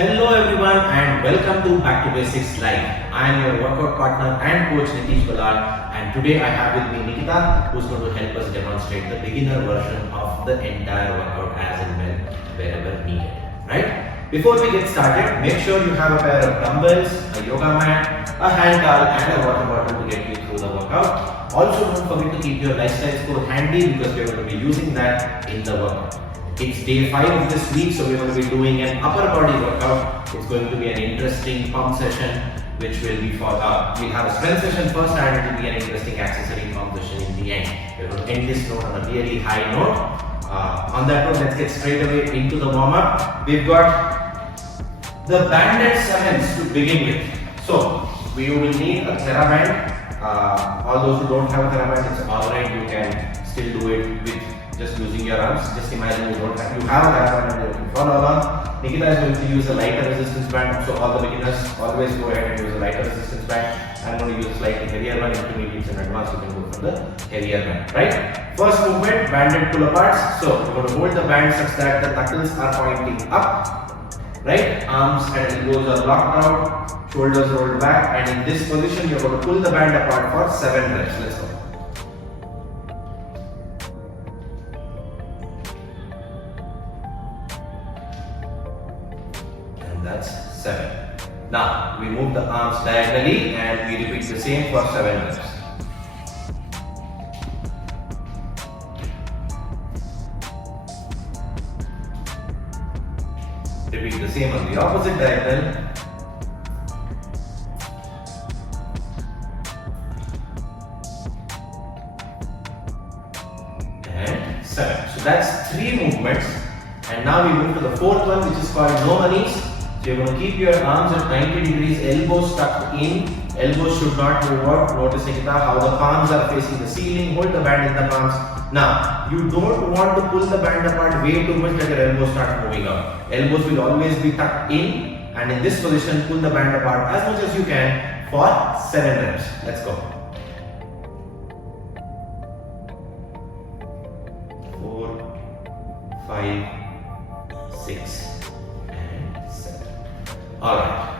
Hello everyone and welcome to Back to Basics Live. I am your workout partner and coach Nitish Ballard, and today I have with me Nikita, who is going to help us demonstrate the beginner version of the entire workout as and when wherever needed. Right? Before we get started, make sure you have a pair of dumbbells, a yoga mat, a hand towel and a water bottle to get you through the workout. Also don't forget to keep your lifestyle score handy because we are going to be using that in the workout. It's day 5 of this week, so we're going to be doing an upper body workout. It's going to be an interesting pump session, which will be for, we'll have a strength session first and it will be an interesting accessory pump session in the end. We're going to end this note on a really high note. On that note, let's get straight away into the warm-up. We've got the banded 7s to begin with. So, we will need a TheraBand. All those who don't have a TheraBand, it's alright, you can still do it with just using your arms. Just imagine you have a TheraBand and you can follow along. Nikita is going to use a lighter resistance band, so all the beginners always go ahead and use a lighter resistance band. I'm going to use a slightly heavier one. Intermediates and advanced, you can go for the heavier band, right? First movement, banded pull aparts. So we're going to hold the band such that the knuckles are pointing up, right? Arms and elbows are locked out, shoulders rolled back, and in this position you're going to pull the band apart for 7 reps. Let's go. That's 7. Now we move the arms diagonally and we repeat the same for 7 reps. Repeat the same on the opposite diagonal. And 7. So that's 3 movements. And now we move to the 4th one, which is called no knees. So you're going to keep your arms at 90 degrees, elbows tucked in, elbows should not move out. Notice Nikita how the palms are facing the ceiling, hold the band in the palms. Now, you don't want to pull the band apart way too much that your elbows start moving out. Elbows will always be tucked in, and in this position, pull the band apart as much as you can for 7 reps. Let's go. 4, 5, 6. Alright.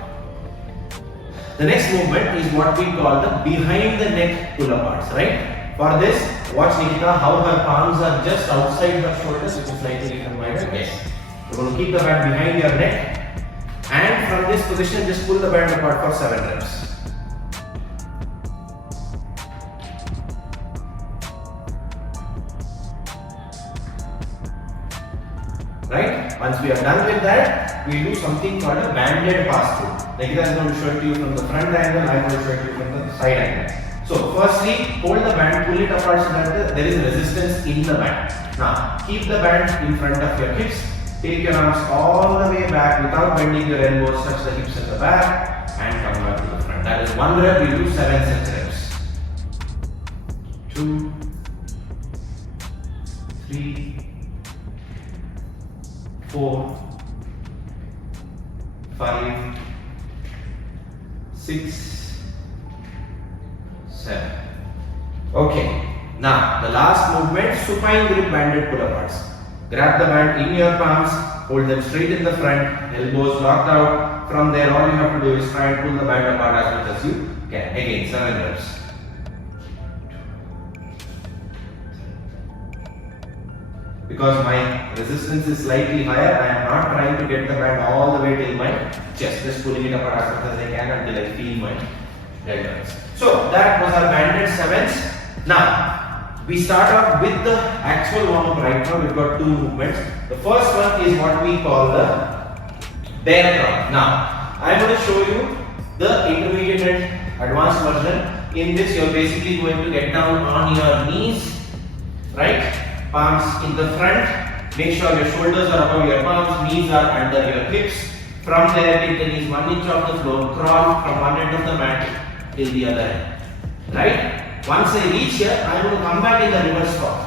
The next movement is what we call the behind the neck pull aparts, right? For this, watch Nikita how her palms are just outside her shoulders, which is slightly recombined. Yes. You're going to keep the band behind your neck, and from this position, just pull the band apart for 7 reps. Right? Once we are done with that, we do something called a banded pass-through. Nikita is going to show it to you from the front angle, I am going to show it to you from the side angle. So, firstly, hold the band, pull it apart so that there is resistance in the band. Now, keep the band in front of your hips, take your arms all the way back without bending your elbows, touch the hips at the back, and come back to the front. That is 1 rep, we do 7 such reps. 2, 3, 4, 5, 6, 7. Okay, now the last movement, supine grip banded pull aparts. Grab the band in your palms, hold them straight in the front, elbows locked out. From there, all you have to do is try and pull the band apart as much as you can. Again, 7 reps. Because my resistance is slightly higher, I am not trying to get the band all the way till my chest, just pulling it apart as much as I can until I feel my deltoids. So that was our banded 7s. Now we start off with the actual warm-up right now. We've got 2 movements. The first one is what we call the bear crawl. Now I'm going to show you the intermediate and advanced version. In this, you're basically going to get down on your knees, right? Palms in the front, make sure your shoulders are above your palms, knees are under your hips. From there, take the knees 1 inch off the floor, crawl from one end of the mat till the other end. Right? Once I reach here, I am going to come back in the reverse form.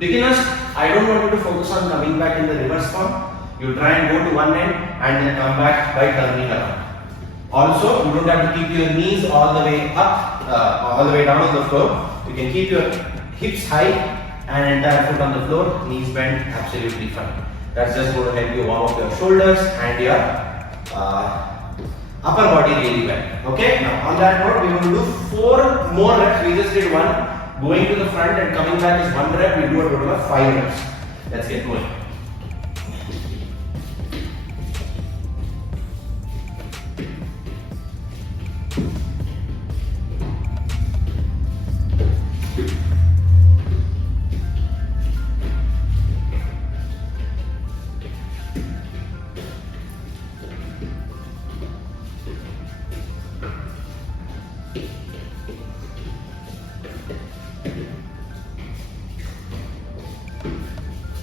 Beginners, I don't want you to focus on coming back in the reverse form. You try and go to one end and then come back by turning around. Also, you don't have to keep your knees all the way up, all the way down on the floor. You can keep your hips high and entire foot on the floor, knees bent, absolutely fine. That's just going to help you warm up your shoulders and your upper body really well. Okay, now on that note, we're going to do 4 more reps. We just did 1. Going to the front and coming back is 1 rep. We do a total of 5 reps. Let's get going.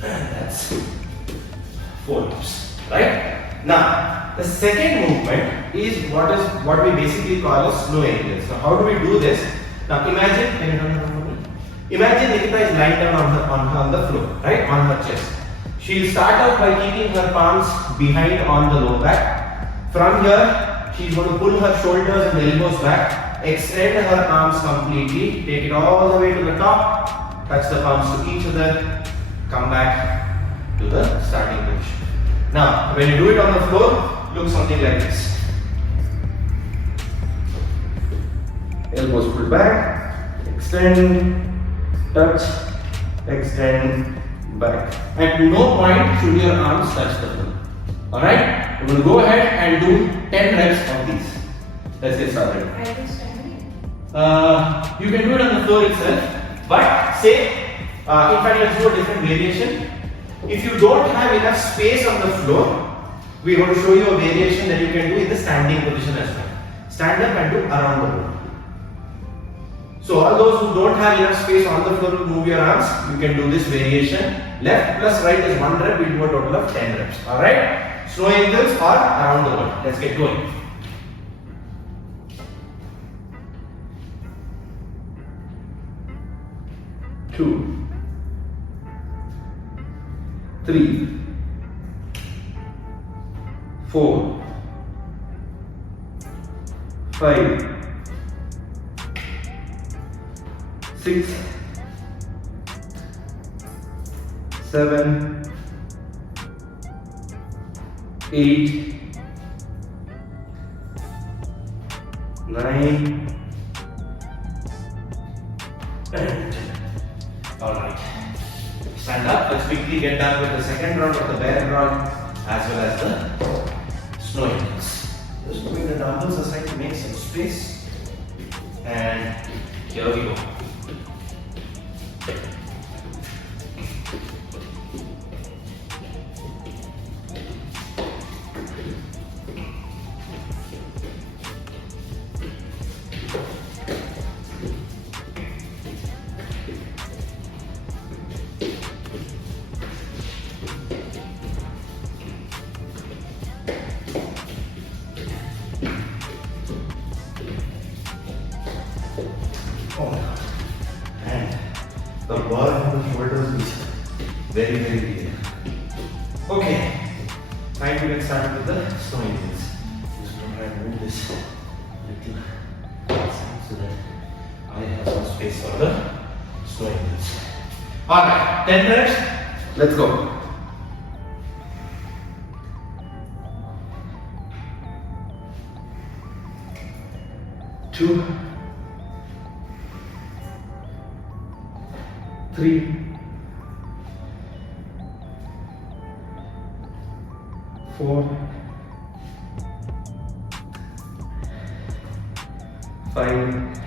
That's 4 reps, right? Now, the second movement is what we basically call a snow angel. So, how do we do this? Now, imagine Nikita is lying down on the floor, right, on her chest. She'll start out by keeping her palms behind on the low back. From here, she's going to pull her shoulders and the elbows back, extend her arms completely, take it all the way to the top, touch the palms to each other, come back to the starting position. Now, when you do it on the floor, look something like this. Elbows pulled back, extend, touch, extend, back. At no point should your arms touch the floor. Alright? We will go ahead and do 10 reps of these. Let's get started. You can do it on the floor itself, but say, in fact, let's do a different variation. If you don't have enough space on the floor, we are going to show you a variation that you can do in the standing position as well. Stand up and do around the room. So all those who don't have enough space on the floor to move your arms, you can do this variation. Left plus right is 1 rep, we do a total of 10 reps. Alright? Snow angels or around the world. Let's get going. Two, 3, 4, 5, 6, 7, 8, 9, and 10. Alright. Stand up. Let's quickly get done with the second round of the bear run as well as the snow angels. Just moving the dumbbells aside to make some space. And here we go. And the bar on the shoulders is very, very clear. Okay, time to get started with the snow angels. Just going to try and move this little so that I have some space for the snow angels. Alright, 10 minutes. Let's go. Two, 3, 4, 5,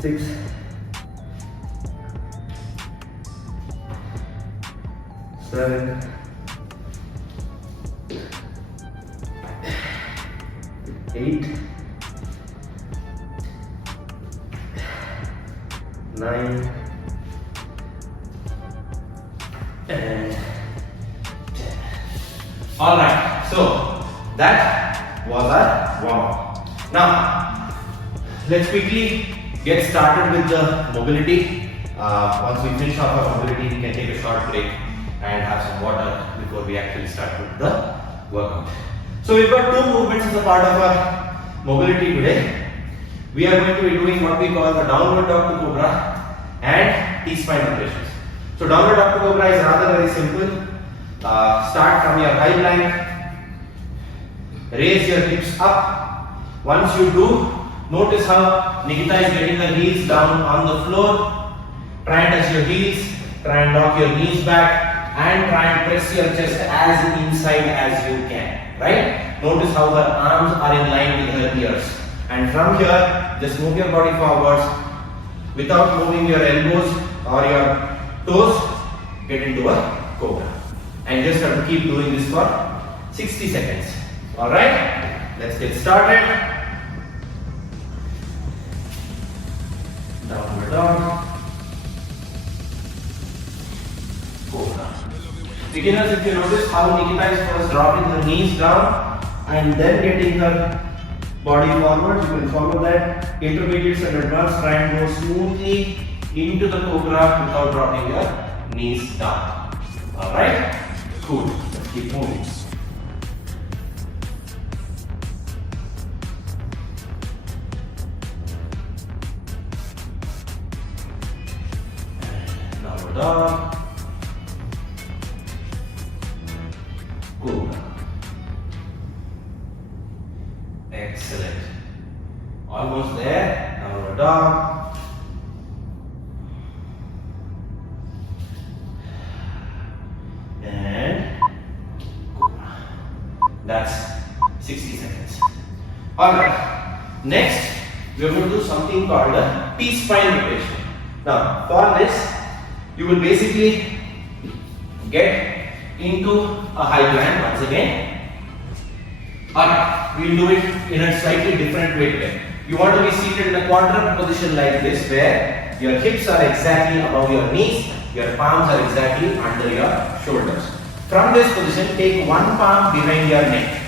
6, 7, 8, 9, and 10. Alright, so that was our warm up. Now, let's quickly get started with the mobility. Once we finish off our mobility, we can take a short break and have some water before we actually start with the workout. So we've got 2 movements as a part of our mobility today. We are going to be doing what we call the downward dog to cobra and T-spine rotations. So downward dog to cobra is rather very simple. Start from your high plank. Raise your hips up. Once you do, notice how Nikita is getting her heels down on the floor. Try and touch your heels. Try and lock your knees back and try and press your chest as inside as you can. Right? Notice how her arms are in line with her ears. And from here, just move your body forwards without moving your elbows or your toes. Get into a cobra. And just have to keep doing this for 60 seconds. Alright? Let's get started. Downward dog. Cobra. Beginners, if you notice how Nikita is first dropping her knees down and then getting her body forward, you can follow that. Intermediates and advanced, try and go smoothly into the cobra without dropping your knees down. Alright? Cool. Let's keep moving. Downward dog. Cobra. Excellent. Almost there. Downward dog. And cobra. That's 60 seconds. Alright. Next, we are going to do something called a T-spine rotation. Now, for this, you will basically get into a high plank once again. Alright, we will do it in a slightly different way today. You want to be seated in a quadruped position like this, where your hips are exactly above your knees, your palms are exactly under your shoulders. From this position, take one palm behind your neck.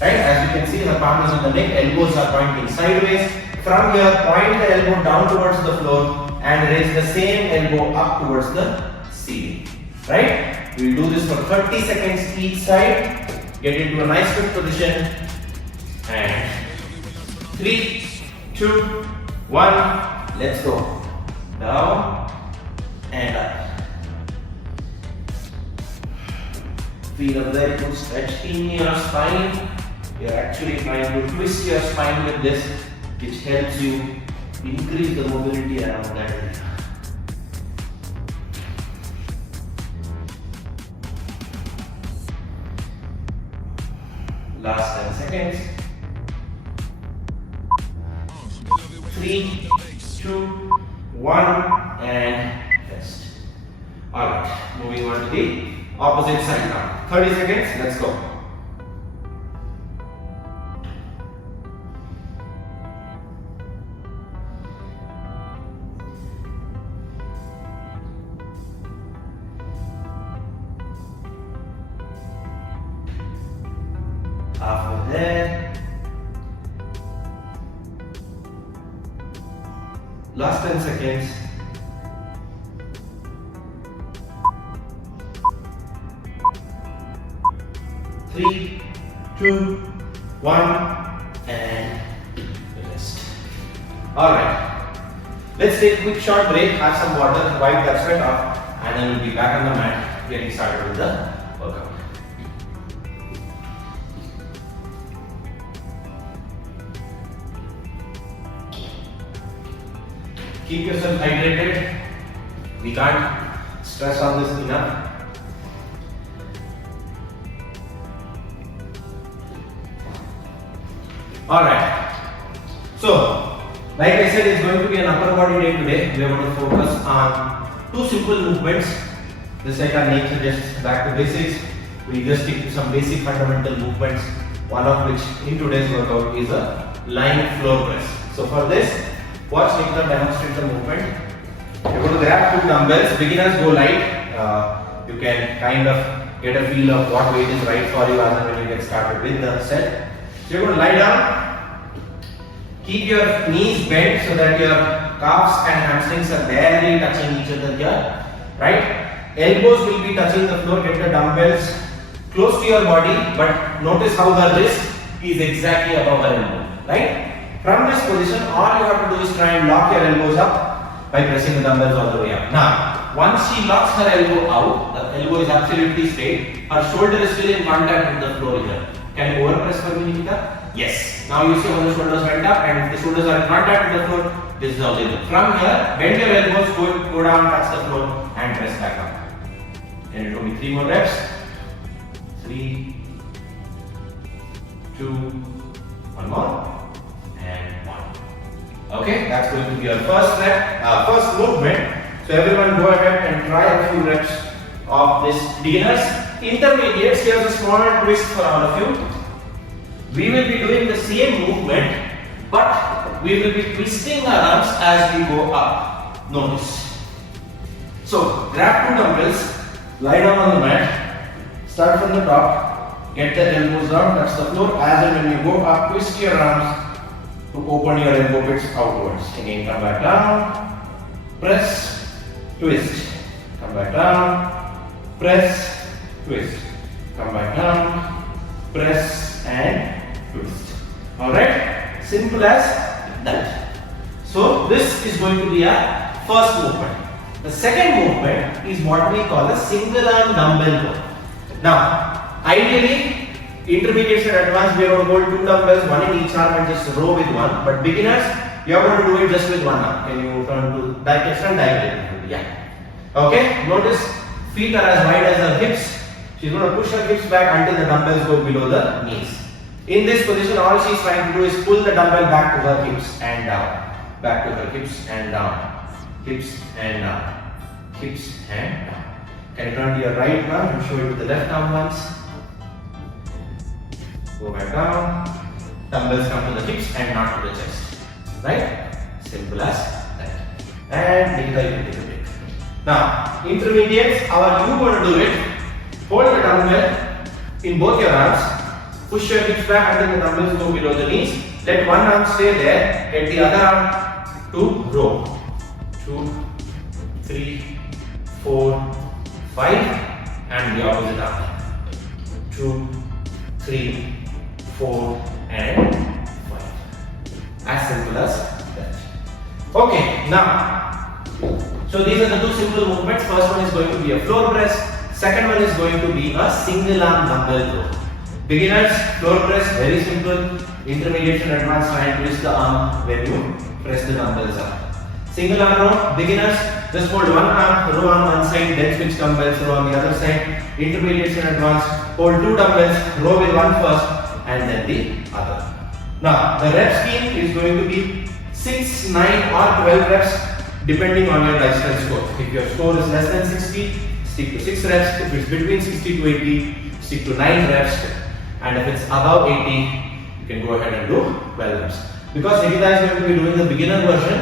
Right? As you can see, the palm is on the neck, elbows are pointing sideways. From here, point the elbow down towards the floor and raise the same elbow up towards the ceiling. Right? We will do this for 30 seconds each side. Get into a nice good position. And 3, 2, 1. Let's go. Down and up. Feel a very good stretch in your spine. You're actually trying to twist your spine with this, which helps you increase the mobility around that area. Last 10 seconds. 3, 2, 1, and rest. Alright, moving on to the opposite side now. 30 seconds, let's go. After that, last 10 seconds. 3, 2, 1, and rest. Alright, let's take a quick short break, have some water, wipe that sweat off, and then we'll be back on the mat getting started with the workout. Keep yourself hydrated. We can't stress on this enough. Alright. So, like I said, it's going to be an upper body day today. We are going to focus on two simple movements. Just like our name suggests, back to basics. We just stick to some basic fundamental movements. One of which in today's workout is a lying floor press. So for this, watch Nikita demonstrate the movement. You're going to grab two dumbbells. Beginners go light. You can kind of get a feel of what weight is right for you as and when you get started with the set. So you're going to lie down. Keep your knees bent so that your calves and hamstrings are barely touching each other here. Right? Elbows will be touching the floor. Get the dumbbells close to your body, but notice how the wrist is exactly above her elbow. Right? From this position, all you have to do is try and lock your elbows up by pressing the dumbbells all the way up. Now, once she locks her elbow out, the elbow is absolutely straight, her shoulder is still in contact with the floor here. Can you overpress for me, Nikita? Yes. Now you see how the shoulders went up, and if the shoulders are in contact with the floor, this is how they look. From here, bend your elbows, go down, touch the floor, and press back up. Can you show me 3 more reps? 3, 2, 1 more, and 1. Okay, that's going to be our first rep, first movement. So everyone go ahead and try a few reps of this. Beginners, intermediates, here's a small twist for all of you. We will be doing the same movement, but we will be twisting our arms as we go up. Notice. So grab 2 dumbbells, lie down on the mat, start from the top, get the elbows down, touch the floor. As and when you go up, twist your arms to open your elbow pits outwards. Again, come back down, press, twist, come back down, press, twist, come back down, press and twist. Alright, simple as that. So this is going to be our first movement. The second movement is what we call a single arm dumbbell row. Now, ideally, intermediates and advanced, we are going to hold 2 dumbbells, 1 in each arm and just row with 1. But beginners, you are going to do it just with 1 arm. Can you turn to extend diagonally? Yeah. Okay, notice feet are as wide as her hips. She's going to push her hips back until the dumbbells go below the knees. In this position, all she's trying to do is pull the dumbbell back to her hips and down. Back to her hips and down. Hips and down. Hips and down. Can you turn to your right arm and show it with the left arm once? Go back down. Dumbbells come to the hips and not to the chest. Right? Simple as that. And Nikita, you can take a break. Now, intermediates, how are you going to do it? Hold the dumbbell in both your arms. Push your hips back until the dumbbells go below the knees. Let one arm stay there. Get the other arm to row. 2, 3, 4, 5, and the opposite arm. 2, 3, 4, and 5. As simple as that. Okay, now, so these are the 2 simple movements. First one is going to be a floor press. Second one is going to be a single arm dumbbell row. Beginners, floor press, very simple. Intermediate and advanced, try and twist the arm when you press the dumbbells up. Single arm row, beginners, just hold one arm, row on one side, then switch dumbbells, row on the other side. Intermediate and advanced, hold 2 dumbbells, row with one first, and then the other. Now, the rep scheme is going to be 6, 9 or 12 reps depending on your lifestyle score. If your score is less than 60, stick to 6 reps. If it's between 60 to 80, stick to 9 reps. And if it's above 80, you can go ahead and do 12 reps. Because Nikita is going to be doing the beginner version,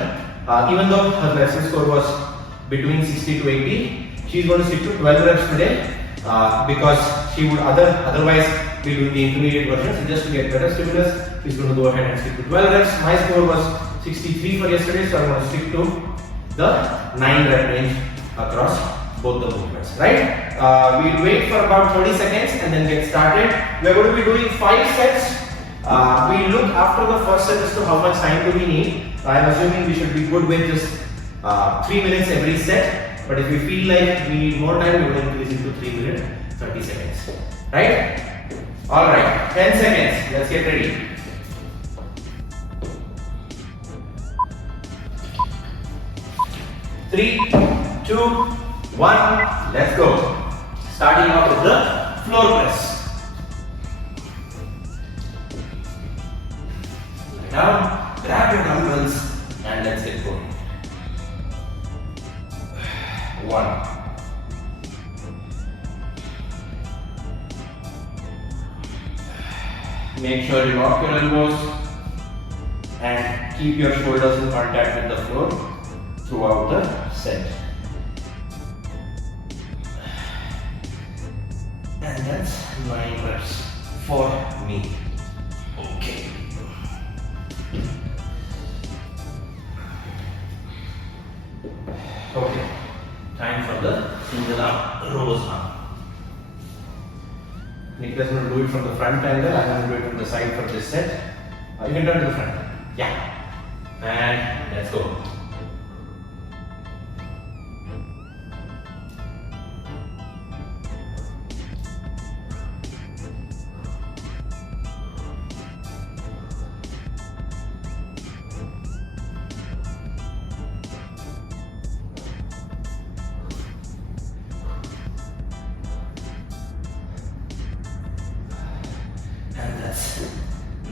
even though her lesson score was between 60 to 80, she is going to stick to 12 reps today because she would otherwise be doing the intermediate version. So just to get better stimulus, she's going to go ahead and stick to 12 reps. My score was 63 for yesterday, so I'm going to stick to the 9 rep range across both the movements, right? We'll wait for about 30 seconds and then get started. We're going to be doing 5 sets. We'll look after the first set as to how much time do we need. I'm assuming we should be good with just 3 minutes every set. But if we feel like we need more time, we will increase it to 3 minutes, 30 seconds. Right? Alright, 10 seconds. Let's get ready. Three, 2, 1, let's go. Starting off with the floor press. Lie down, grab your dumbbells, and let's get going. 1. Make sure you lock your elbows and keep your shoulders in contact with the floor throughout the set. And that's 9 reps for me. Okay. Okay. Time for the single arm rows arm. Nicholas is going to do it from the front angle. I'm going to do it from the side for this set. You can turn to the front. Yeah. And let's go.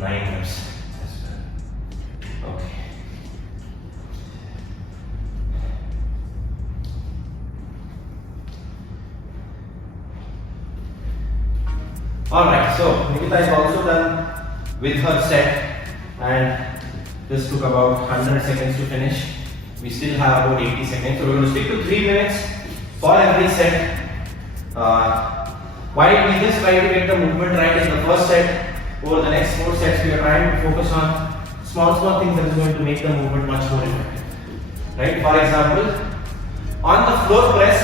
9 reps as well. Okay. Alright, so Nikita is also done with her set, and this took about 100 seconds to finish. We still have about 80 seconds, so we're going to stick to 3 minutes for every set. While we just try to get the movement right in the first set, over the next 4 sets we are trying to focus on small things that is going to make the movement much more effective. Right? For example, on the floor press,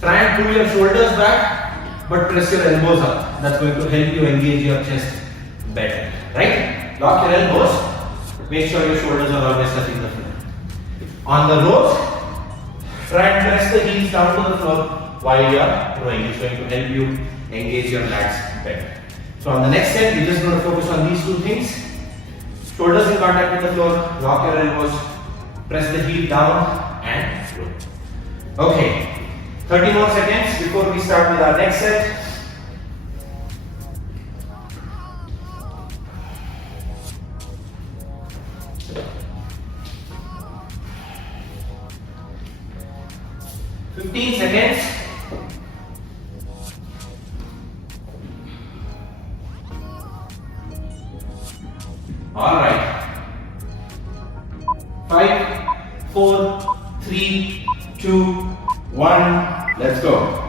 try and pull your shoulders back, but press your elbows up. That's going to help you engage your chest better. Right? Lock your elbows. Make sure your shoulders are always touching the floor. On the rows, try and press the heels down to the floor while you are rowing. It's going to help you engage your lats better. So on the next set, we're just going to focus on these 2 things. Shoulders in contact with the floor, lock your elbows, press the heel down and row. Okay. 30 more seconds before we start with our next set. Seconds. All right. 5, 4, 3, 2, 1. Let's go.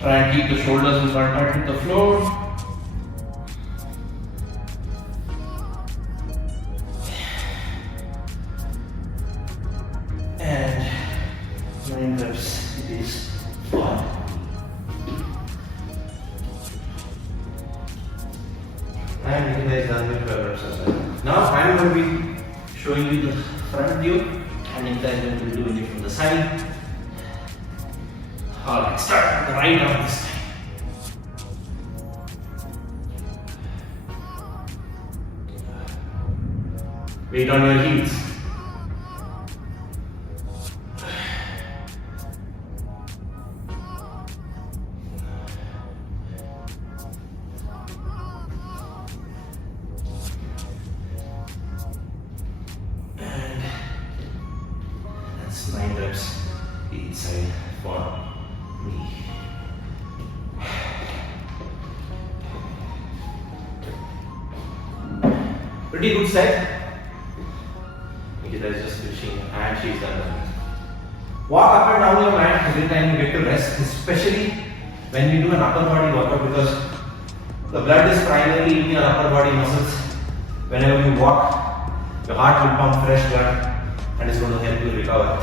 Try and keep the shoulders in contact with the floor. And 9 reps. It is fun. And Nikita is done with 12 reps as well. Now I'm going to be showing you the front view, and Nikita is going to be doing it from the side. Alright, start with the right arm this time. Weight on your heels. And that's 9 reps each side for me. Pretty good set. Nikita is just finishing and she's done. Walk up and down your mat every time you get to rest, especially when you do an upper body workout, because the blood is primarily in your upper body muscles. Whenever you walk, your heart will pump fresh blood and it's going to help you recover.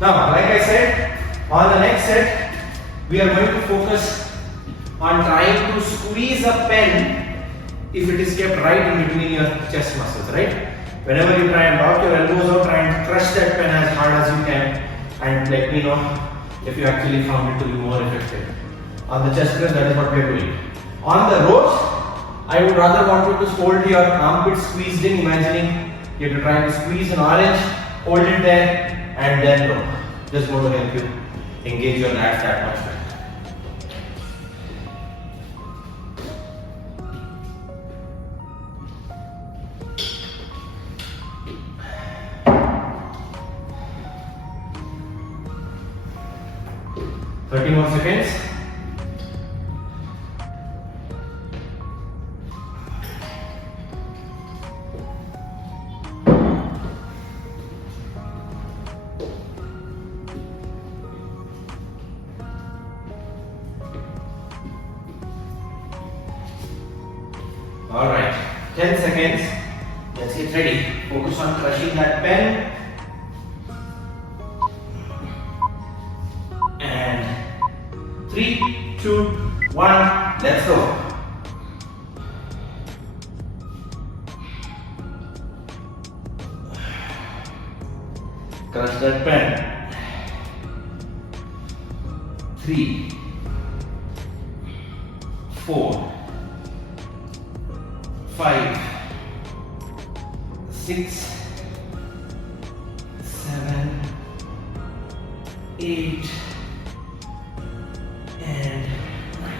Now, like I said, on the next set, we are going to focus on trying to squeeze a pen if it is kept right in between your chest muscles, right? Whenever you try and lock your elbows out, try and crush that pen as hard as you can, and let me know if you actually found it to be more effective. On the chest press, that is what we are doing. On the rows, I would rather want you to hold your armpits squeezed in, imagining you have to try to squeeze an orange, hold it there, and then row. Just going to help you engage your lats that much better. Thirty more seconds. All right, 10 seconds. Let's get ready. Focus on crushing that pen. And 3, 2, 1, let's go. Crush that pen. 3, 4, 5, 6, 7, 8, and 9.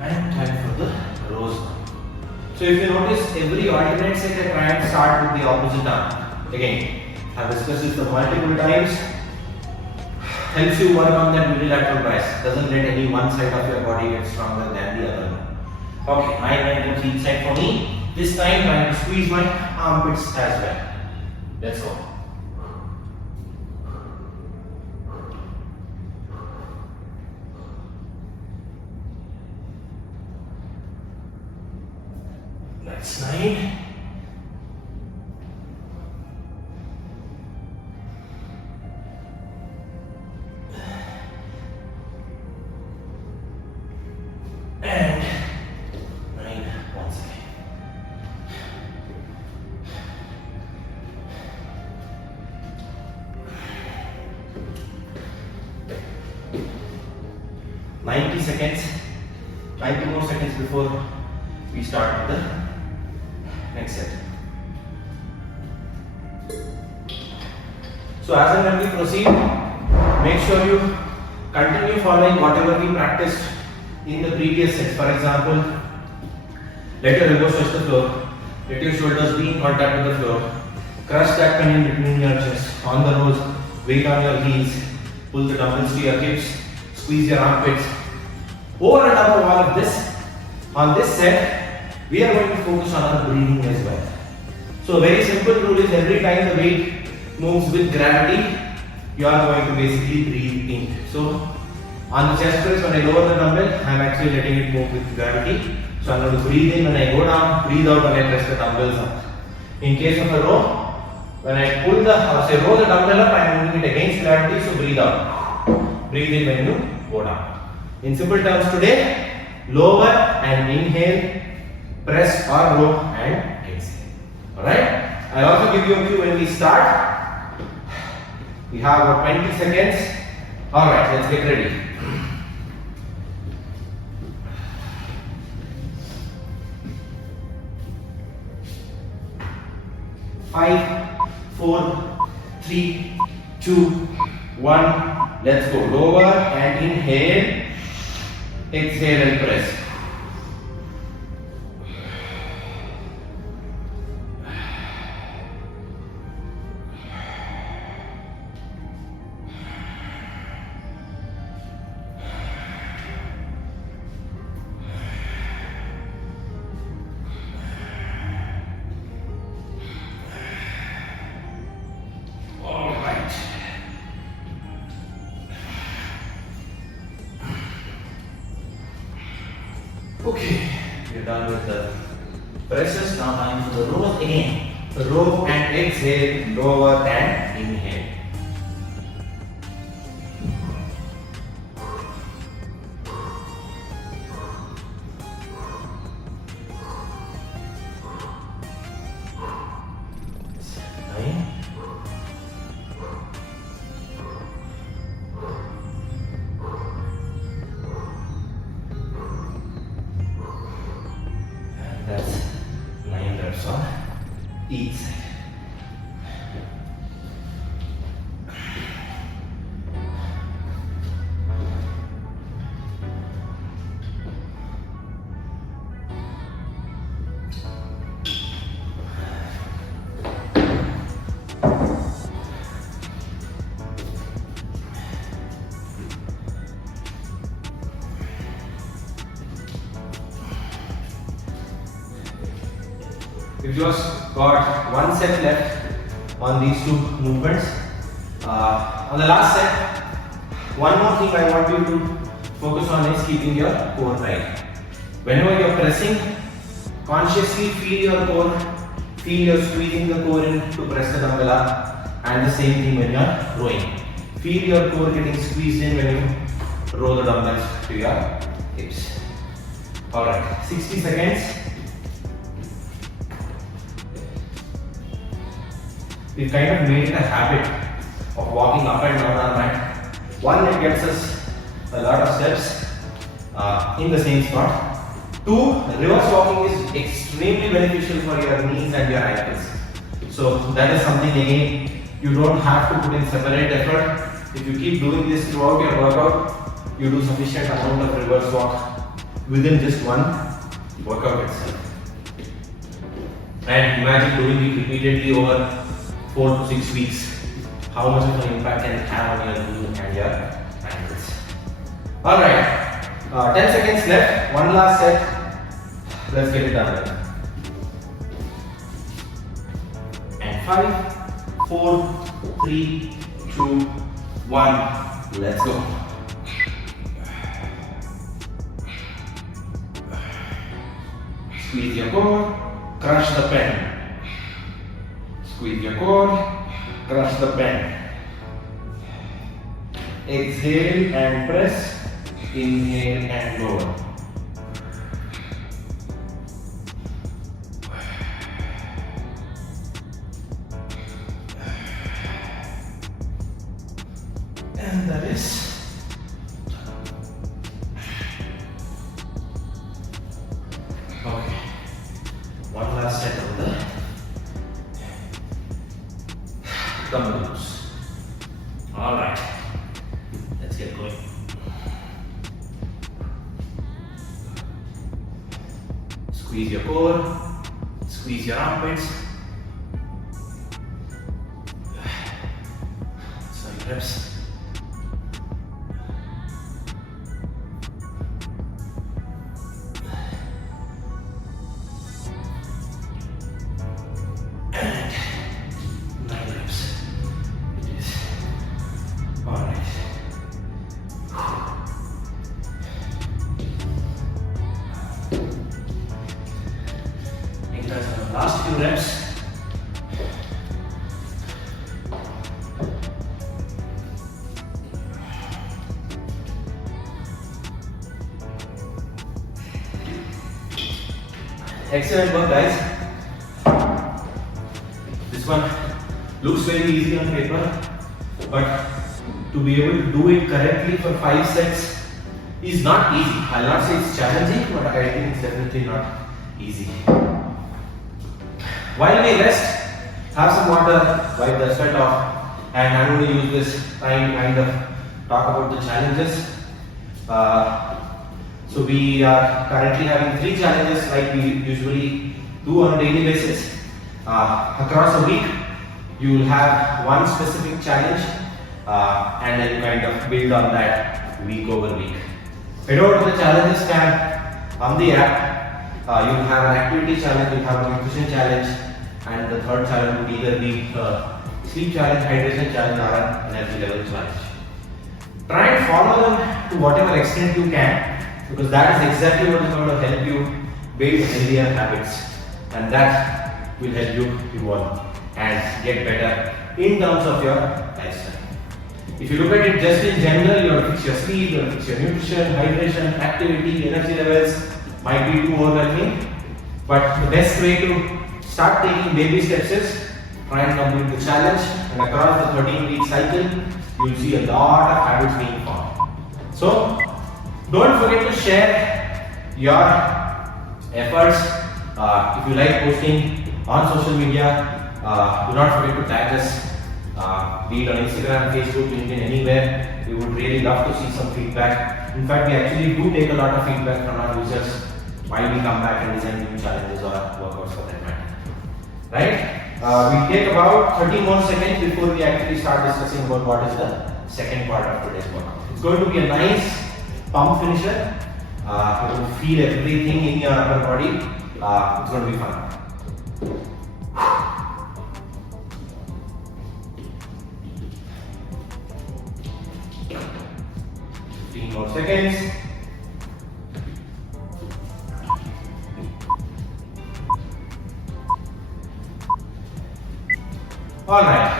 And time for the rows. So if you notice, every alternate set I try and start with the opposite arm. Again, I've discussed this multiple times. Helps you work on that unilateral bias. Doesn't let any one side of your body get stronger than the other one. Okay, 9 reps each side for me. This time trying to squeeze my armpits as well. Let's go. That's 9. And 9 once again. "90 seconds, 90 more seconds before we start with the next set. So as and when we proceed, make sure you continue following whatever we practiced in the previous sets. For example, let your elbows touch the floor, let your shoulders be in contact with the floor, crush that pen in between your chest, on the rows, weight on your heels, pull the dumbbells to your hips, squeeze your armpits. Over and above all of this, on this set, we are going to focus on our breathing as well. So a very simple rule is, every time the weight moves with gravity, you are going to basically breathe in. So on the chest press, when I lower the dumbbell, I am actually letting it move with gravity. So I am going to breathe in when I go down, breathe out when I press the dumbbells up. In case of a row, when I roll the dumbbell up, I am moving it against gravity, so breathe out. Breathe in when you go down. In simple terms today, lower and inhale, press or row and exhale. Alright? I'll also give you a cue when we start. We have about 20 seconds. Alright, let's get ready. Five, 4, 3, 2, 1. Let's go. Lower and inhale. Exhale and press. All right. Okay, we're done with the presses. Now time for the rows again. Row and exhale, lower and inhale. That's 9 reps on each side. We've just got one set left on these two movements. On the last set, one more thing I want you to focus on is keeping your core tight. Whenever you're pressing, consciously feel your core, feel you're squeezing the core in to press the dumbbell up, and the same thing when you're rowing. Feel your core getting squeezed in when you row the dumbbells to your hips. Alright, 60 seconds. We've kind of made it a habit of walking up and down our mat. One, it gets us a lot of steps in the same spot. Two, reverse walking is extremely beneficial for your knees and your ankles. So that is something again, you don't have to put in separate effort. If you keep doing this throughout your workout, you do sufficient amount of reverse walk within just one workout itself. And imagine doing it repeatedly over 4 to 6 weeks. How much of an impact can it have on your knee and your ankles? Alright, 10 seconds left, one last set. Let's get it done. And 5, 4, 3, 2, 1. Let's go. Squeeze your core, crush the pen. Squeeze your core, crush the pen. Exhale and press. Inhale and lower. And that is okay. One last set of the dumbbells. All right, let's get going. Squeeze your core, squeeze your armpits. Sorry, reps. Last few reps. Excellent work, guys. This one looks very easy on paper, but to be able to do it correctly for 5 sets is not easy. I'll not say it's challenging, but I think it's definitely not easy. While we rest, have some water, wipe the sweat off, and I'm going to use this time to kind of talk about the challenges. So we are currently having 3 challenges like we usually do on a daily basis. Across a week, you will have one specific challenge, and then you kind of build on that week over week. Head over to the challenges tab on the app. You will have an activity challenge, you will have a nutrition challenge, and the third challenge would either be sleep challenge, hydration challenge, or an energy level challenge. Try and follow them to whatever extent you can, because that is exactly what is going to help you build healthier habits, and that will help you evolve and get better in terms of your lifestyle. If you look at it just in general, you have to fix your sleep, you have to fix your nutrition, hydration, activity, energy levels might be too overwhelming, but the best way to start taking baby steps is try and complete the challenge, and across the 13-week cycle, you will see a lot of habits being formed. So, don't forget to share your efforts. If you like posting on social media, do not forget to tag us, be it on Instagram, Facebook, LinkedIn, anywhere. We would really love to see some feedback. In fact, we actually do take a lot of feedback from our users while we come back and design new challenges or workouts for that matter. Right? We take about 30 more seconds before we actually start discussing about what is the second part of today's workout. It's going to be a nice pump finisher. You will feel everything in your upper body. It's going to be fun. 15 more seconds. Alright,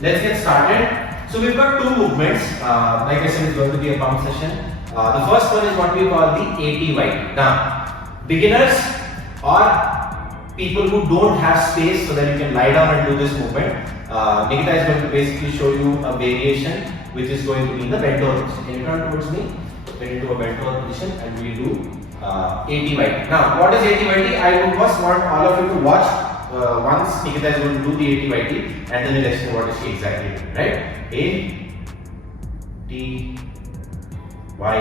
let's get started. So we've got 2 movements. Like I said, it's going to be a pump session. The first one is what we call the ATY. Now, beginners or people who don't have space so that you can lie down and do this movement, Nikita is going to basically show you a variation which is going to be in the bent over position. Can you turn towards me? Get into a bent over position and we'll do ATYT. Now, what is ATYT? I would first want all of you to watch once Nikita is going to do the ATYT, and then we'll explain what is she exactly doing, right? A, T, Y,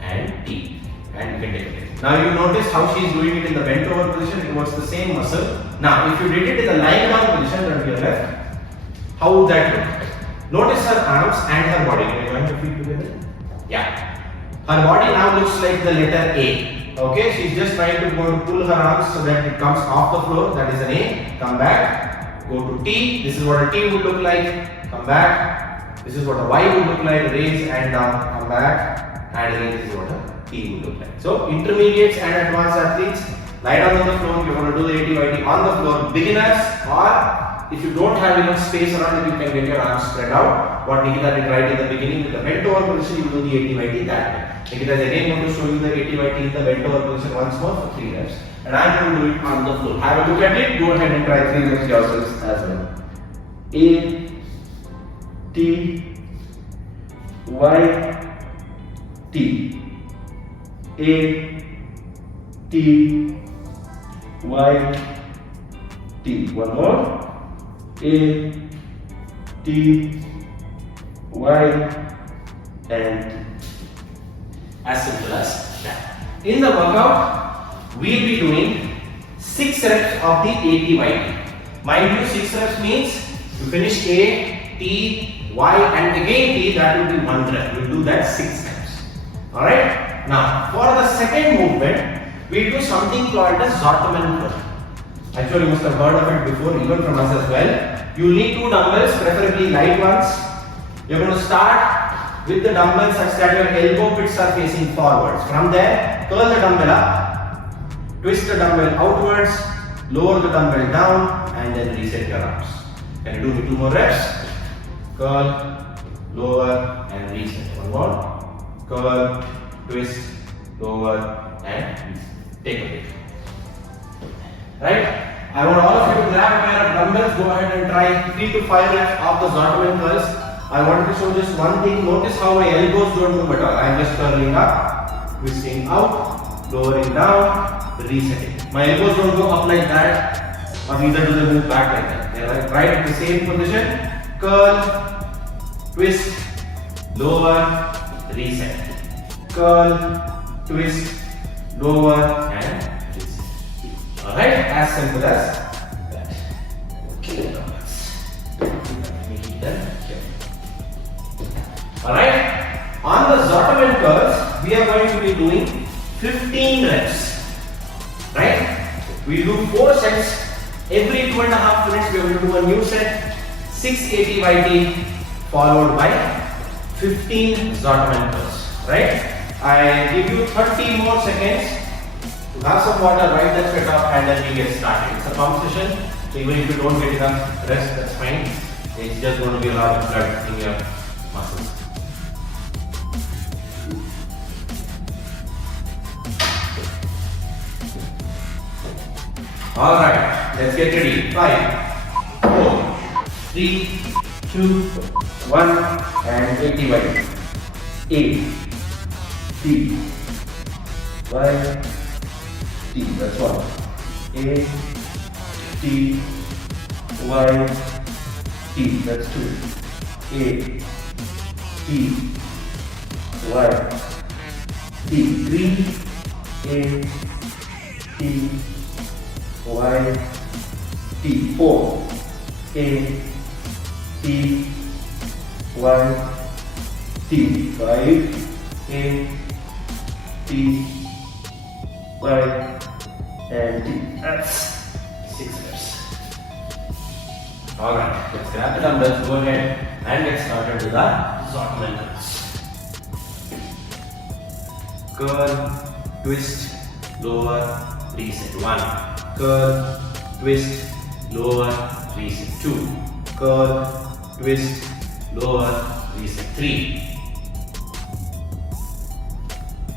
and T. And you can take it. Now you notice how she is doing it in the bent over position. It works the same muscle. Now, if you did it in the lying down position, turn to your left. How would that look? Notice her arms and her body. Can you join your feet together? Yeah. Her body now looks like the letter A. Okay, she's just trying to go to pull her arms so that it comes off the floor. That is an A. Come back. Go to T. This is what a T would look like. Come back. This is what a Y would look like. Raise and down. Come back. And again, this is what a T would look like. So, intermediates and advanced athletes, lie down on the floor. You're going to do the ATYT on the floor. Beginners, or if you don't have enough space around it, you can get your arms spread out. What Nikita did right in the beginning with the bent over position, you do the ATYT that way. Nikita is again going to show you the ATYT in the bent over position once more for 3 reps. And I'm going to do it on the floor. Have a look at it. Go ahead and try 3 reps yourselves as well. A, T, Y, T. A, T, Y, T. One more. A, T, Y, and T. As simple as that. In the workout, we'll be doing 6 reps of the ATYT. Mind you, 6 reps means you finish A, T, Y, and again T. That will be 1 rep. We'll do that 6 reps. Alright? Now, for the second movement, we do something called a Zottman curl. Actually, you must have heard of it before, even from us as well. You need 2 dumbbells, preferably light ones. You're going to start with the dumbbell such that your elbow pits are facing forwards. From there, curl the dumbbell up, twist the dumbbell outwards, lower the dumbbell down, and then reset your arms. Can you do me 2 more reps? Curl, lower, and reset. One more. Curl, twist, lower, and take a break. Right? I want all of you to grab a pair of dumbbells. Go ahead and try 3 to 5 reps of the Zottman curls. I wanted to show just one thing. Notice how my elbows don't move at all. I am just curling up, twisting out, lowering down, resetting. My elbows don't go up like that, or neither do they move back like that. They are right at the same position. Curl, twist, lower, reset. Curl, twist, lower, and reset. Alright, as simple as that. Okay, alright, on the Zottman curls, we are going to be doing 15 reps. Right? We do 4 sets. Every 2.5 minutes, we are going to do a new set. 6 ATYT followed by 15 Zottman curls. Right? I give you 30 more seconds to have some water, wipe that sweat off, and then we get started. It's a pump session, so even if you don't get enough rest, that's fine. It's just going to be a lot of blood in your muscles. Alright, let's get ready. 5, 4, 3, 2, 1, and ATYT. A, T, Y, T. That's 1. A, T, Y, T. That's 2. A, T, Y, T. 3. A, T, Y, T. 4. A, T, Y, T. 5. A, T, Y, and T. That's 6 reps. Alright, let's grab the dumbbells, go ahead and get started with the Zottman curls. Curl, twist, lower, reset. 1. Curl, twist, lower, reset. 2. Curl, twist, lower, reset. 3.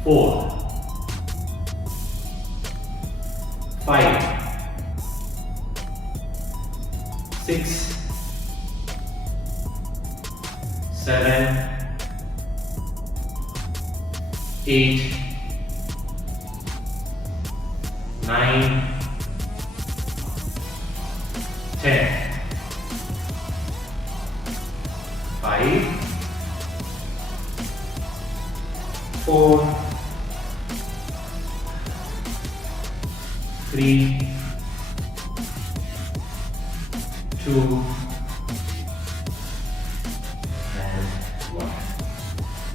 4. 5. 6. 7. 8. 9, 10, 5, 4, 3, 2, and 1.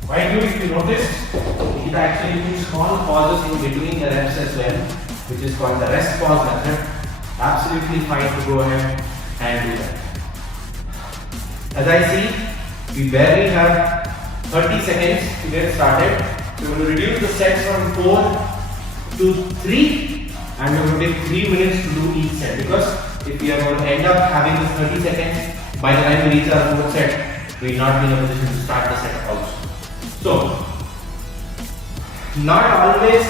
Mind you, if you notice, it actually gives small pauses in between the reps as well, which is called the rest pause method. Absolutely fine to go ahead and do that. As I see, we barely have 30 seconds to get started. So we're going to reduce the sets from 4 to 3, and we're going to take 3 minutes to do each set, because if we are going to end up having this 30 seconds, by the time we reach our 4th set, we will not be in a position to start the set also. So, not always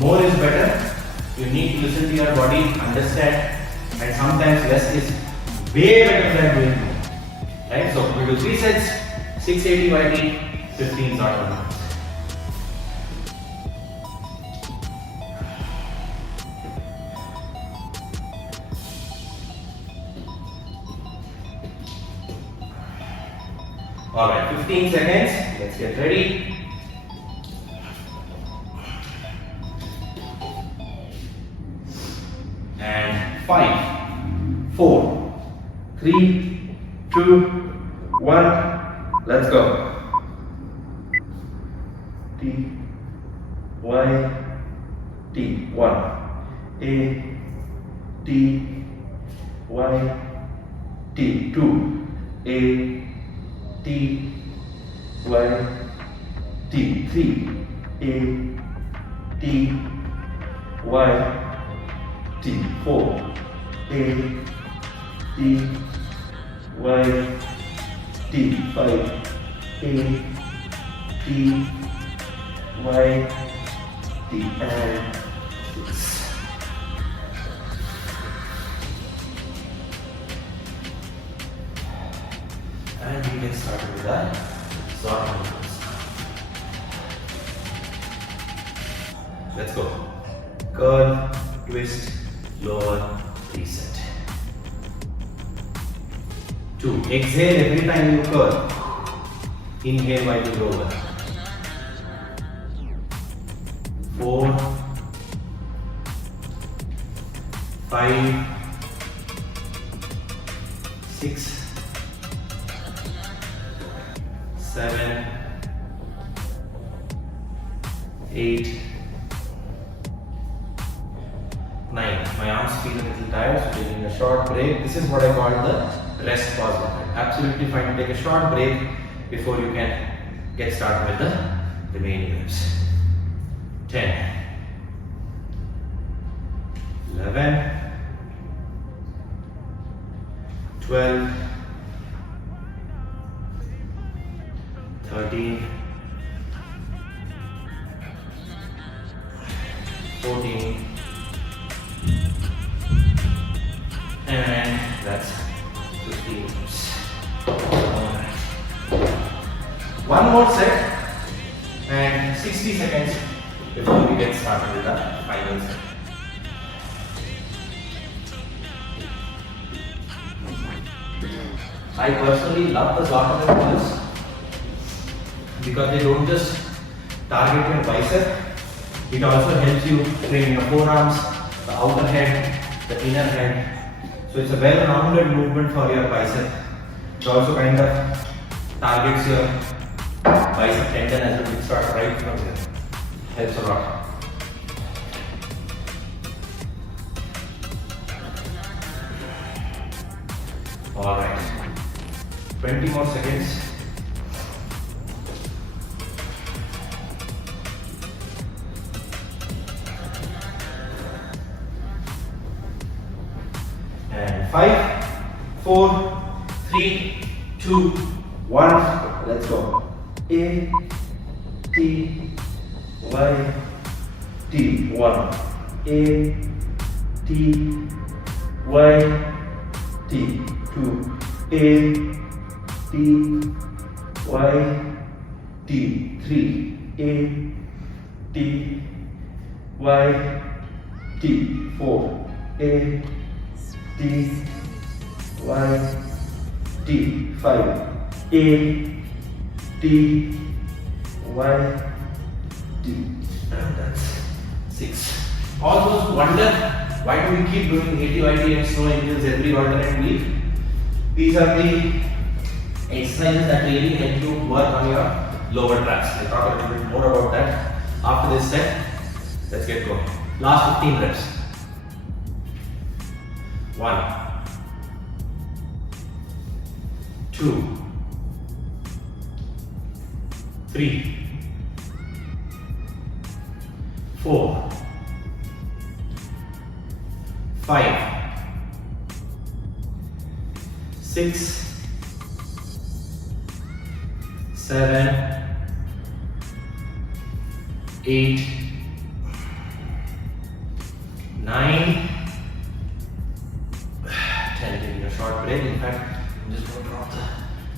more is better. You need to listen to your body, understand, and sometimes less is way better than doing more. Right? So, we do 3 sets, 680 YT, 15 sort of minutes. Alright, 15 seconds. Let's get ready. And 5, 4, 3, 2, 1. Let's go. T, Y, T. 1. A, T, Y, T. 2. A, T, Y, T. 3. A, T, Y, T. 4. A, T, Y, T. 5. A, T, Y, T. And 6. And we get started with that. Let's go. Curl, twist, lower, reset. 2. Exhale every time you curl. Inhale while you lower. 4, 5, 6, 7, 8, 9. My arms feel a little tired, so taking a short break. This is what I call the rest pause method. Absolutely fine to take a short break before you can get started with the remaining reps. 10, 11, 12, 13, 14, and that's 15 reps. Alright. One more set and 60 seconds before we get started with the final set. I personally love the barbell pulls because they don't just target your bicep, it also helps you train your forearms, the outer head, the inner head. So it's a well-rounded movement for your bicep. It also kind of targets your bicep tendon as it starts right from here. Helps a lot. Alright. 20 more seconds. And 5, 4, 3, 2, 1. Let's go. A, T, Y, T. 1. A, T, Y, T. 2. A, T, Y, T. 3. A, T, Y, T, 4, A, T, Y, T, 5, A, T, Y, T, and that's 6. All those wonder why do we keep doing 80, and snow angels every alternate week? These are the exercises that really help you work on your lower traps. I'll talk a little bit more about that after this set. Let's get going. Last 15 reps. 1, 2, 3, 4, 5, 6, 7, 8, 9, 10. Taking a short break. In fact, I'm just going to drop the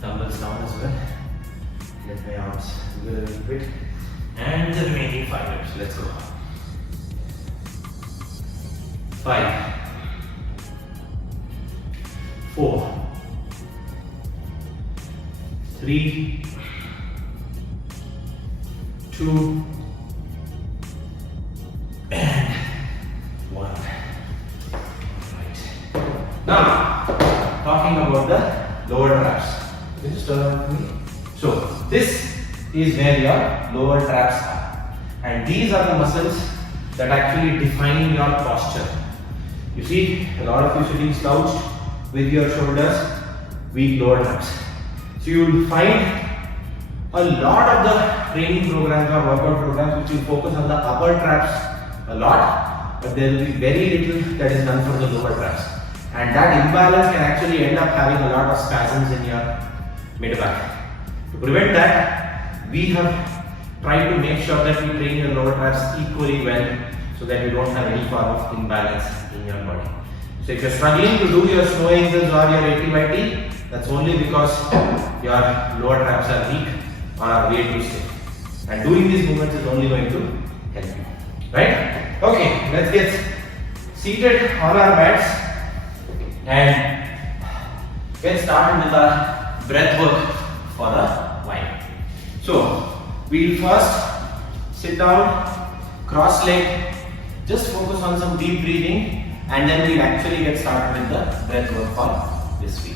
dumbbells down as well. Let my arms wiggle a little bit. And the remaining 5 reps. Let's go. 5, 4, 3, 2, and 1. Right. Now, talking about the lower traps. Can you just turn with me? So, this is where your lower traps are. And these are the muscles that actually define your posture. You see, a lot of you sitting slouched with your shoulders, weak lower traps. So you will find a lot of the training programs or workout programs which will focus on the upper traps a lot, but there will be very little that is done for the lower traps. And that imbalance can actually end up having a lot of spasms in your mid back. To prevent that, we have tried to make sure that we train your lower traps equally well so that you don't have any form of imbalance in your body. So if you're struggling to do your snow angels or your 80 by T, that's only because your lower traps are weak or are way too stiff. And doing these movements is only going to help you. Right? Okay, let's get seated on our mats and get started with our breath work for a while. So, we'll first sit down, cross leg, just focus on some deep breathing, and then we'll actually get started with the breath work for this week.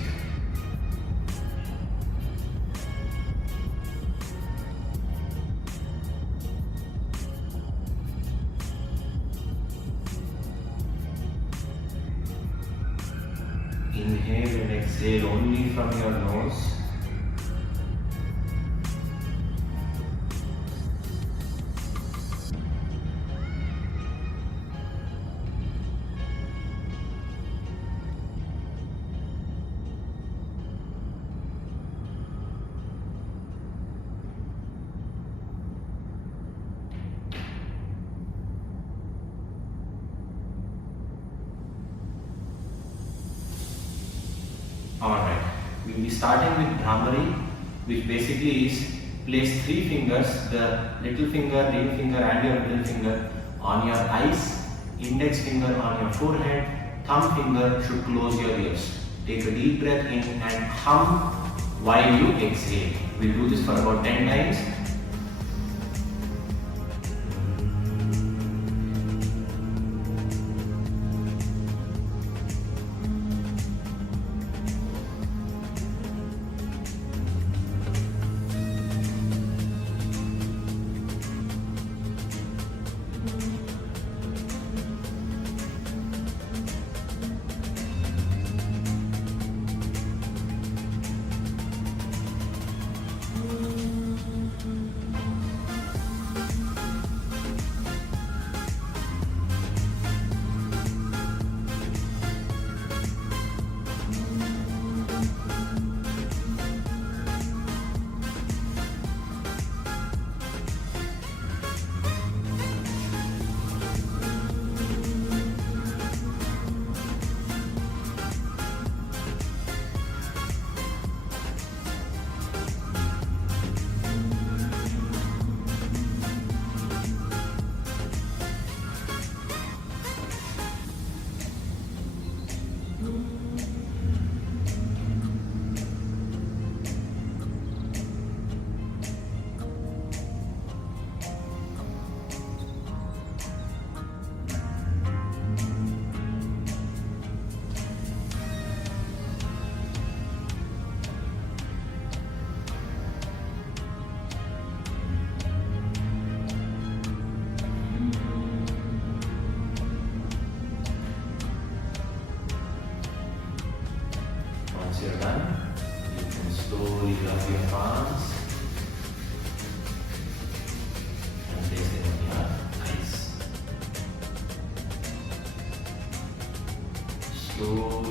Inhale and exhale only from your nose. Alright, we will be starting with Bhramari, which basically is place 3 fingers, the little finger, ring finger and your middle finger on your eyes, index finger on your forehead, thumb finger should close your ears. Take a deep breath in and hum while you exhale. We'll do this for about 10 times.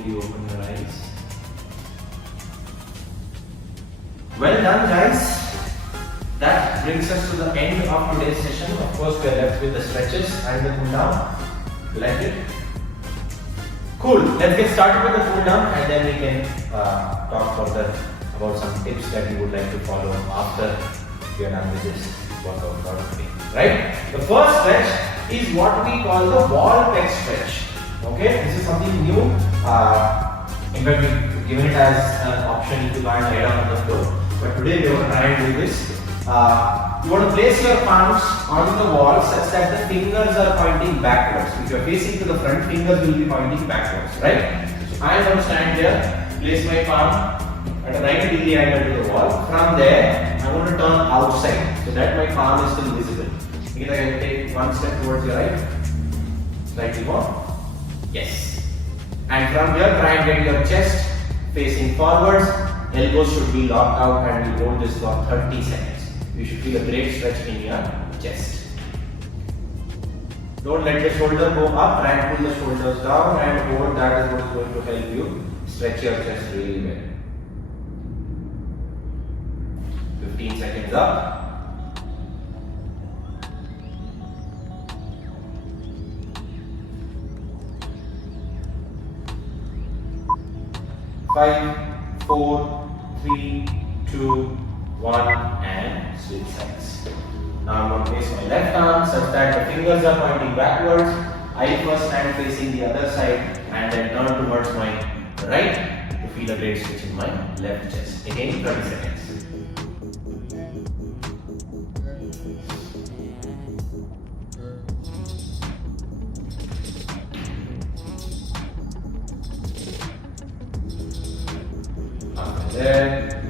slowly open your eyes. Well done, guys. That brings us to the end of today's session. Of course, we are left with the stretches and the cool down. You like it? Cool. Let's get started with the cool down and then we can talk further about some tips that you would like to follow after we are done with this workout for today. Right? The first stretch is what we call the wall pec stretch. Okay? This is something new. In fact, we've given it as an option if you can't lie down on the floor. But today we are going to try and do this. You want to place your palms on the wall such that the fingers are pointing backwards. If you are facing to the front, fingers will be pointing backwards, right? So I am going to stand here, place my palm at a 90-degree angle to the wall. From there, I want to turn outside so that my palm is still visible. Nikita, can you take one step towards your right? Slightly more. Yes. And from here, try and get your chest facing forwards. Elbows should be locked out and we hold this for 30 seconds. You should feel a great stretch in your chest. Don't let the shoulder go up, try and pull the shoulders down and hold. That is what is going to help you stretch your chest really well. 15 seconds up. 5, 4, 3, 2, 1 and switch sides. Now I'm going to place my left arm such that the fingers are pointing backwards. I first stand facing the other side and then turn towards my right to feel a great stretch in my left chest. Again 30 seconds. There.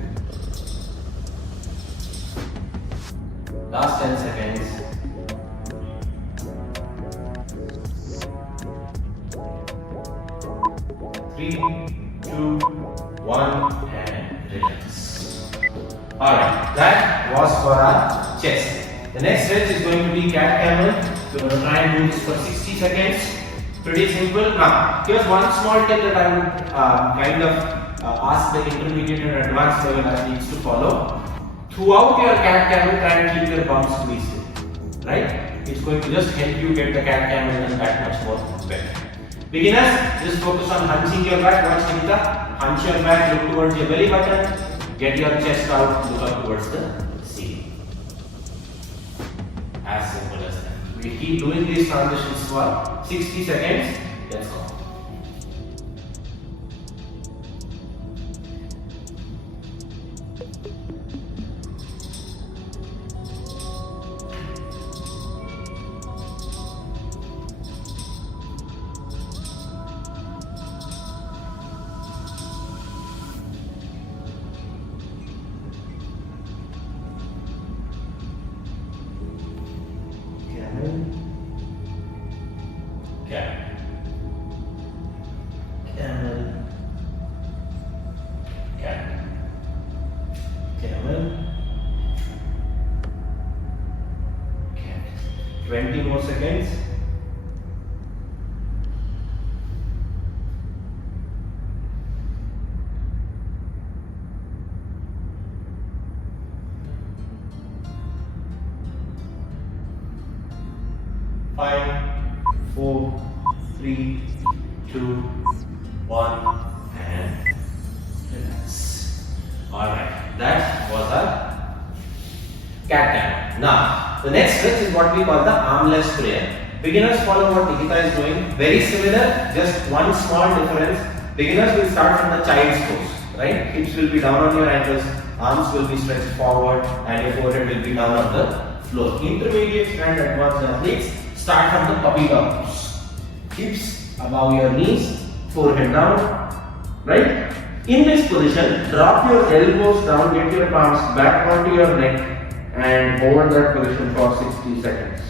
Last 10 seconds. 3, 2, 1 and relax. Alright, that was for our chest. The next stretch is going to be cat camel. We're going to try and do this for 60 seconds. Pretty simple. Now, here's one small tip that I would kind of ask the intermediate and advanced level athletes to follow. Throughout your cat camel, try and keep your bum squeezed, right? It's going to just help you get the cat camel done that much more better. Beginners, just focus on hunching your back. Watch Nikita. Hunch your back, look towards your belly button. Get your chest out, look up towards the ceiling. As simple as that. We keep doing these transitions for 60 seconds. Let's go. Camel, 20 more seconds. Five, 4, 3, 2, 1 and relax. Alright, that was our cat camel. Now, the next stretch is what we call the armless prayer. Beginners follow what Nikita is doing. Very similar, just one small difference. Beginners will start from the child's pose, right? Hips will be down on your ankles, arms will be stretched forward, and your forehead will be down on the floor. Intermediate and advanced athletes start from the puppy dog pose. Hips above your knees, forehead down, right? In this position, drop your elbows down, get your palms back onto your neck and hold that position for 60 seconds.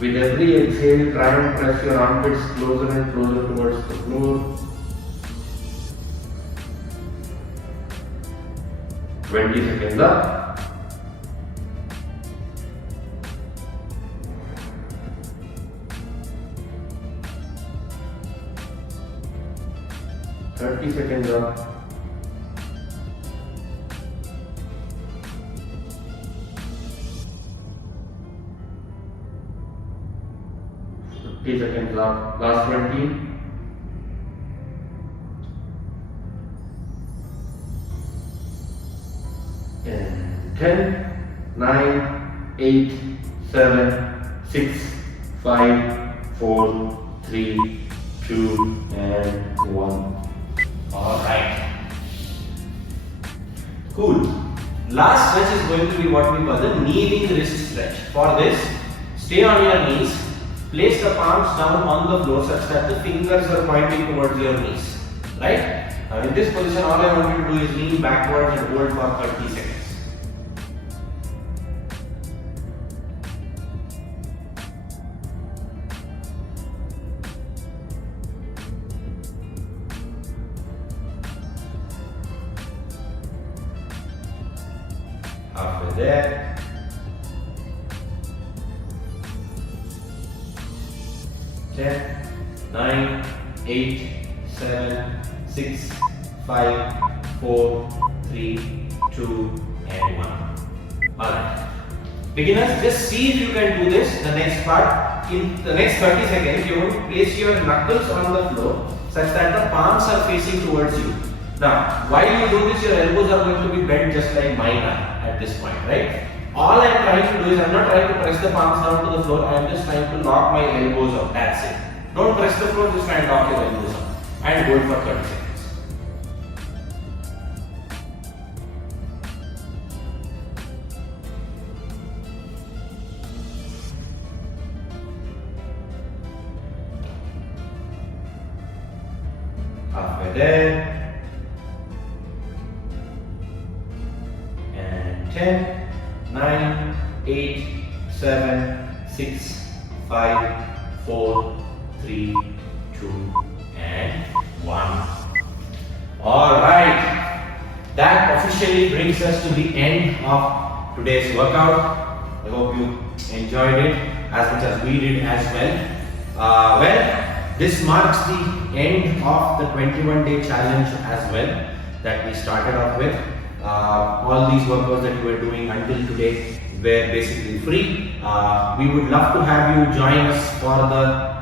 With every exhale, try and press your armpits closer and closer towards the floor. 20 seconds up. 30 seconds up. 50 seconds up. Last 20. And 10, 9, 8, 7, 6, 5, 4, 3, 2, and 1. Alright. Cool. Last stretch is going to be what we call the kneeling wrist stretch. For this, stay on your knees, place the palms down on the floor such that the fingers are pointing towards your knees. Right? Now in this position, all I want you to do is lean backwards and hold for 30 seconds. Halfway there. Ten, 9, 8, 7, 6, 5, 4, 3, 2, and 1. Alright. Beginners, just see if you can do this. The next part, in the next 30 seconds, you will place your knuckles on the floor such that the palms are facing towards you. Now, while you do this, your elbows are going to be bent just like mine are at this point, right? All I am trying to do is, I am not trying to press the palms down to the floor, I am just trying to lock my elbows out, that's it. Don't press the floor, just try and lock your elbows out. And hold for 30 seconds. Halfway there. 10, 9, 8, 7, 6, 5, 4, 3, 2, and 1. Alright, that officially brings us to the end of today's workout. I hope you enjoyed it as much as we did as well. This marks the end of the 21-day challenge as well that we started off with. All these workouts that you were doing until today were basically free. We would love to have you join us for the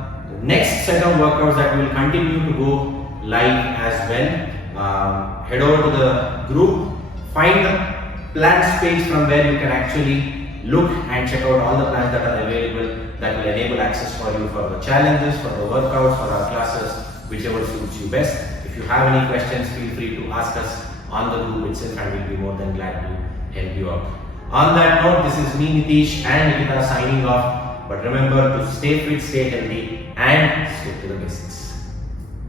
next set of workouts that will continue to go live as well. Head over to the group, find the plans page from where you can actually look and check out all the plans that are available that will enable access for you for the challenges, for the workouts, for our classes, whichever suits you best. If you have any questions, feel free to ask us on the group itself and we'll be more than glad to help you out. On that note, this is me Nitish and Nikita signing off. But remember to stay fit, stay healthy and stick to the basics.